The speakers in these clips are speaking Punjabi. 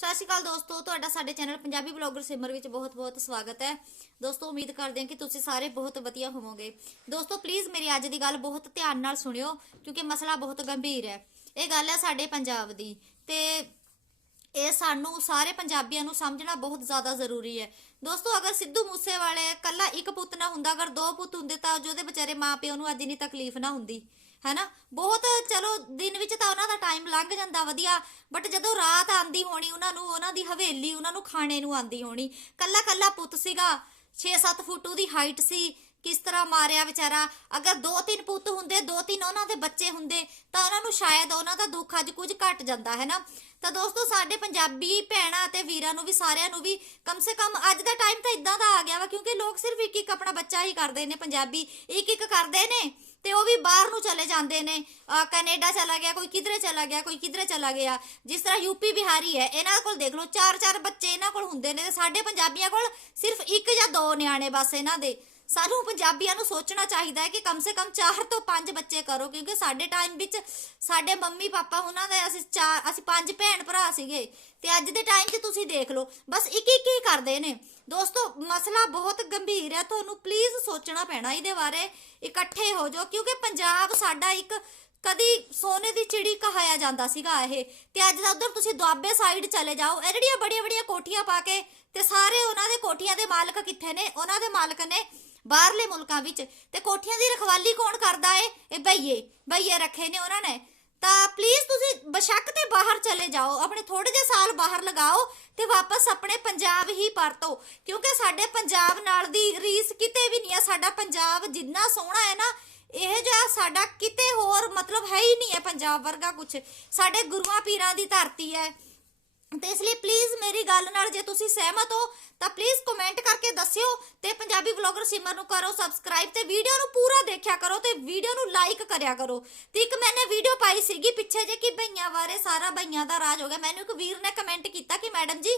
ਸਤਿ ਸ਼੍ਰੀ ਅਕਾਲ ਦੋਸਤੋ, ਤੁਹਾਡਾ ਸਾਡੇ ਚੈਨਲ ਪੰਜਾਬੀ ਬਲੌਗਰ ਸਿਮਰ ਵਿੱਚ ਬਹੁਤ-ਬਹੁਤ ਸਵਾਗਤ ਹੈ। ਦੋਸਤੋ, ਉਮੀਦ ਕਰਦੇ ਹਾਂ ਕਿ ਤੁਸੀਂ ਸਾਰੇ ਬਹੁਤ ਵਧੀਆ ਹੋਵੋਗੇ। ਦੋਸਤੋ ਪਲੀਜ਼ ਮੇਰੀ ਅੱਜ ਦੀ ਗੱਲ ਬਹੁਤ ਧਿਆਨ ਨਾਲ ਸੁਣਿਓ, ਕਿਉਂਕਿ ਮਸਲਾ ਬਹੁਤ ਗੰਭੀਰ ਹੈ। ਇਹ ਗੱਲ ਹੈ ਸਾਡੇ ਪੰਜਾਬ ਦੀ ਤੇ ਇਹ ਸਾਨੂੰ ਸਾਰੇ ਪੰਜਾਬੀਆਂ ਨੂੰ ਸਮਝਣਾ ਬਹੁਤ ਜ਼ਿਆਦਾ ਜ਼ਰੂਰੀ ਹੈ। ਦੋਸਤੋ, ਅਗਰ ਸਿੱਧੂ ਮੂਸੇਵਾਲੇ ਕੱਲਾ ਇੱਕ ਪੁੱਤ ਨਾ ਹੁੰਦਾ, ਅਗਰ ਦੋ ਪੁੱਤ ਹੁੰਦੇ ਤਾਂ ਜਿਹਦੇ ਵਿਚਾਰੇ ਮਾਪਿਓ ਨੂੰ ਅੱਜ ਇੰਨੀ ਤਕਲੀਫ ਨਾ ਹੁੰਦੀ। ਹੈਨਾ? ਬਹੁਤ, ਚਲੋ, ਦਿਨ ਵਿੱਚ ਤਾਂ ਉਹਨਾਂ ਦਾ ਟਾਈਮ ਲੰਘ ਜਾਂਦਾ ਵਧੀਆ ਬਟ ਜਦੋਂ ਰਾਤ ਆਂਦੀ ਹੋਣੀ ਉਹਨਾਂ ਨੂੰ, ਉਹਨਾਂ ਦੀ ਹਵੇਲੀ ਉਹਨਾਂ ਨੂੰ ਖਾਣੇ ਨੂੰ ਆਂਦੀ ਹੋਣੀ ਕੱਲਾ ਕੱਲਾ ਪੁੱਤ ਸੀਗਾ 6-7 ਫੁੱਟ ਉਹਦੀ ਹਾਈਟ ਸੀ, ਕਿਸ ਤਰ੍ਹਾਂ ਮਾਰਿਆ ਵਿਚਾਰਾ, ਅਗਰ ਦੋ ਤਿੰਨ ਪੁੱਤ ਹੁੰਦੇ ਦੋ ਤਿੰਨ ਉਹਨਾਂ ਦੇ ਬੱਚੇ ਹੁੰਦੇ, ਤਾਂ ਉਹਨਾਂ ਨੂੰ ਸ਼ਾਇਦ ਉਹਨਾਂ ਦਾ ਦੁੱਖ ਅੱਜ ਕੁਝ ਘਟ ਜਾਂਦਾ ਹੈ ਨਾ ਤਾਂ ਦੋਸਤੋ, ਸਾਡੇ ਪੰਜਾਬੀ ਭੈਣਾਂ ਅਤੇ ਵੀਰਾਂ ਨੂੰ ਵੀ, ਸਾਰਿਆਂ ਨੂੰ ਵੀ, ਕਮ ਸੇ ਕਮ ਅੱਜ ਦਾ ਟਾਈਮ ਤਾਂ ਇਦਾਂ ਦਾ ਆ ਗਿਆ ਵਾ, ਕਿਉਂਕਿ ਲੋਕ ਸਿਰਫ ਇੱਕ ਇੱਕ ਆਪਣਾ ਬੱਚਾ ਹੀ ਕਰਦੇ ਨੇ ਪੰਜਾਬੀ ਇੱਕ ਇੱਕ ਕਰਦੇ ਨੇ। ਤੇ ਉਹ ਵੀ ਬਾਹਰ ਨੂੰ ਚਲੇ ਜਾਂਦੇ ਨੇ। ਕੈਨੇਡਾ ਚਲਾ ਗਿਆ, ਕੋਈ ਕਿਧਰੇ ਚਲਾ ਗਿਆ, ਕੋਈ ਕਿਧਰੇ ਚਲਾ ਗਿਆ। ਜਿਸ ਤਰ੍ਹਾਂ ਯੂਪੀ ਬਿਹਾਰੀ ਹੈ, ਇਹਨਾਂ ਕੋਲ ਦੇਖ ਲਓ ਚਾਰ ਚਾਰ ਬੱਚੇ ਇਹਨਾਂ ਕੋਲ ਹੁੰਦੇ ਨੇ ਤੇ ਸਾਡੇ ਪੰਜਾਬੀਆਂ ਕੋਲ ਸਿਰਫ ਇੱਕ ਜਾਂ ਦੋ ਨਿਆਣੇ ਬਸ ਇਹਨਾਂ ਦੇ। ਸਾਨੂੰ ਪੰਜਾਬੀਆਂ ਨੂੰ ਸੋਚਣਾ ਚਾਹੀਦਾ ਹੈ ਕਿ ਕਮ ਸੇ ਕਮ 4 ਤੋਂ 5 ਬੱਚੇ ਕਰੋ, ਕਿਉਂਕਿ ਸਾਡੇ ਟਾਈਮ ਵਿੱਚ ਸਾਡੇ ਮੰਮੀ ਪਾਪਾ ਉਹਨਾਂ ਦੇ ਅਸੀਂ ਚਾਰ, ਅਸੀਂ ਪੰਜ ਭੈਣ ਭਰਾ ਸੀਗੇ ਤੇ ਅੱਜ ਦੇ ਟਾਈਮ 'ਚ ਤੁਸੀਂ ਦੇਖ ਲਓ, ਬਸ ਇੱਕ ਇੱਕ ਹੀ ਕਰਦੇ ਨੇ। ਦੋਸਤੋ, ਮਸਲਾ ਬਹੁਤ ਗੰਭੀਰ ਹੈ, ਤੁਹਾਨੂੰ ਪਲੀਜ਼ ਸੋਚਣਾ ਪੈਣਾ ਇਹਦੇ ਬਾਰੇ, ਇਕੱਠੇ ਹੋ ਜਾਓ, ਕਿਉਂਕਿ ਪੰਜਾਬ ਸਾਡਾ ਇੱਕ ਕਦੀ ਸੋਨੇ ਦੀ ਚਿੜੀ ਕਹਾਇਆ ਜਾਂਦਾ ਸੀਗਾ ਇਹ। ਤੇ ਅੱਜ ਦਾ ਉਧਰ ਤੁਸੀਂ ਦੁਆਬੇ ਸਾਈਡ ਚਲੇ ਜਾਓ, ਇਹ ਜਿਹੜੀਆਂ ਬੜੀਆਂ ਬੜੀਆਂ ਕੋਠੀਆਂ ਪਾ ਕੇ, ਤੇ ਸਾਰੇ ਉਹਨਾਂ ਦੇ ਕੋਠੀਆਂ ਦੇ ਮਾਲਕ ਕਿੱਥੇ ਨੇ? ਉਹਨਾਂ ਦੇ ਮਾਲਕ ਨੇ ਬਾਹਰਲੇ ਮੁਲਕਾਂ ਵਿੱਚ ਤੇ ਕੋਠੀਆਂ ਦੀ ਰਖਵਾਲੀ ਕੌਣ ਕਰਦਾ ਏ? ਇਹ ਬਈਏ ਬਈਏ ਰੱਖੇ ਨੇ ਉਹਨਾਂ ਨੇ। ਤਾਂ ਪਲੀਜ਼ ਤੁਸੀਂ ਬਸ਼ੱਕ ਤੇ ਬਾਹਰ ਚਲੇ ਜਾਓ, ਆਪਣੇ ਥੋੜੇ ਜਿਹੇ ਸਾਲ ਬਾਹਰ ਲਗਾਓ ਤੇ ਵਾਪਸ ਆਪਣੇ ਪੰਜਾਬ ਹੀ ਪਰਤੋ। ਕਿਉਂਕਿ ਸਾਡੇ ਪੰਜਾਬ ਨਾਲ ਦੀ ਰੀਸ ਕਿਤੇ ਵੀ ਨਹੀਂ ਹੈ ਸਾਡਾ ਪੰਜਾਬ ਜਿੰਨਾ ਸੋਹਣਾ ਹੈ ਨਾ, ਇਹ ਜਿਹਾ ਸਾਡਾ ਕਿਤੇ ਹੋਰ ਮਤਲਬ ਹੈ ਹੀ ਨਹੀਂ ਹੈ ਪੰਜਾਬ ਵਰਗਾ ਕੁਝ ਸਾਡੇ ਗੁਰੂਆਂ ਪੀਰਾਂ ਦੀ ਧਰਤੀ ਹੈ। ਤੇ ਇਸ ਲਈ ਪਲੀਜ਼ ਮੇਰੀ ਗੱਲ ਨਾਲ ਜੇ ਤੁਸੀਂ ਸਹਿਮਤ ਹੋ, ਤਾਂ ਪਲੀਜ਼ ਕਮੈਂਟ ਕਰਕੇ ਦੱਸਿਓ ਤੇ ਪੰਜਾਬੀ ਵਲੌਗਰ ਸਿਮਰ ਨੂੰ ਕਰੋ ਸਬਸਕ੍ਰਾਈਬ ਤੇ ਵੀਡੀਓ ਨੂੰ ਪੂਰਾ ਦੇਖਿਆ ਕਰੋ ਤੇ ਵੀਡੀਓ ਨੂੰ ਲਾਈਕ ਕਰਿਆ ਕਰੋ। ਤੇ ਇੱਕ ਮੈਨੇ ਵੀਡੀਓ ਪਾਈ ਸੀਗੀ ਪਿੱਛੇ ਜੇ ਕਿ ਬਈਆਂ ਬਾਰੇ ਸਾਰਾ ਬਈਆਂ ਦਾ ਰਾਜ ਹੋ ਗਿਆ। ਮੈਨੂੰ ਇੱਕ ਵੀਰ ਨੇ ਕਮੈਂਟ ਕੀਤਾ ਕਿ ਮੈਡਮ ਜੀ,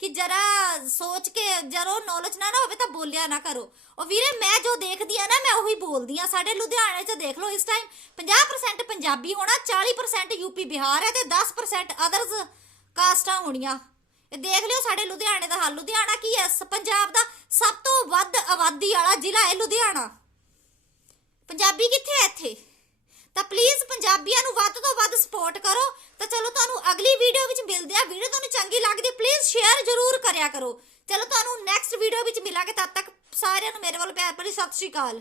ਕਿ ਜਰਾ ਸੋਚ ਕੇ ਜਰੋ ਨੌਲੇਜ ਨਾ ਨਾ ਹੋਵੇ ਤਾਂ ਬੋਲਿਆ ਨਾ ਕਰੋ। ਉਹ ਵੀਰੇ ਮੈਂ ਜੋ ਦੇਖਦੀ ਆ ਨਾ, ਮੈਂ ਉਹੀ ਬੋਲਦੀ ਆ। ਸਾਡੇ ਲੁਧਿਆਣੇ 'ਚ ਦੇਖ ਲਓ ਇਸ ਟਾਈਮ 50% ਪੰਜਾਬੀ ਹੋਣਾ 40% ਯੂਪੀ ਬਿਹਾਰ ਹੈ ਤੇ 10% ਅਦਰਸ ਕਾਸਟਾਂ ਹੋਣੀਆਂ। ਇਹ ਦੇਖ ਲਿਓ ਸਾਡੇ ਲੁਧਿਆਣੇ ਦਾ ਹਾਲ। ਲੁਧਿਆਣਾ ਕੀ ਹੈ? ਪੰਜਾਬ ਦਾ ਸਭ ਤੋਂ ਵੱਧ ਆਬਾਦੀ ਵਾਲਾ ਜ਼ਿਲ੍ਹਾ ਹੈ ਲੁਧਿਆਣਾ। ਪੰਜਾਬੀ ਕਿੱਥੇ ਹੈ ਇੱਥੇ? ਤਾਂ ਪਲੀਜ਼ ਪੰਜਾਬੀਆਂ ਨੂੰ ਵੱਧ ਤੋਂ ਵੱਧ ਸਪੋਰਟ ਕਰੋ। ਤਾਂ ਚਲੋ ਤੁਹਾਨੂੰ ਅਗਲੀ ਵੀਡੀਓ ਵਿੱਚ ਮਿਲਦੇ ਆ ਵੀਡੀਓ ਤੁਹਾਨੂੰ ਚੰਗੀ ਲੱਗਦੀ ਪਲੀਜ਼ ਸ਼ੇਅਰ ਜ਼ਰੂਰ ਕਰਿਆ ਕਰੋ। ਚਲੋ ਤੁਹਾਨੂੰ ਨੈਕਸਟ ਵੀਡੀਓ ਵਿੱਚ ਮਿਲਾਂਗੇ। ਤਦ ਤੱਕ ਸਾਰਿਆਂ ਨੂੰ ਮੇਰੇ ਵੱਲ ਪਿਆਰ ਭਰੀ ਸਤਿ ਸ਼੍ਰੀ ਅਕਾਲ।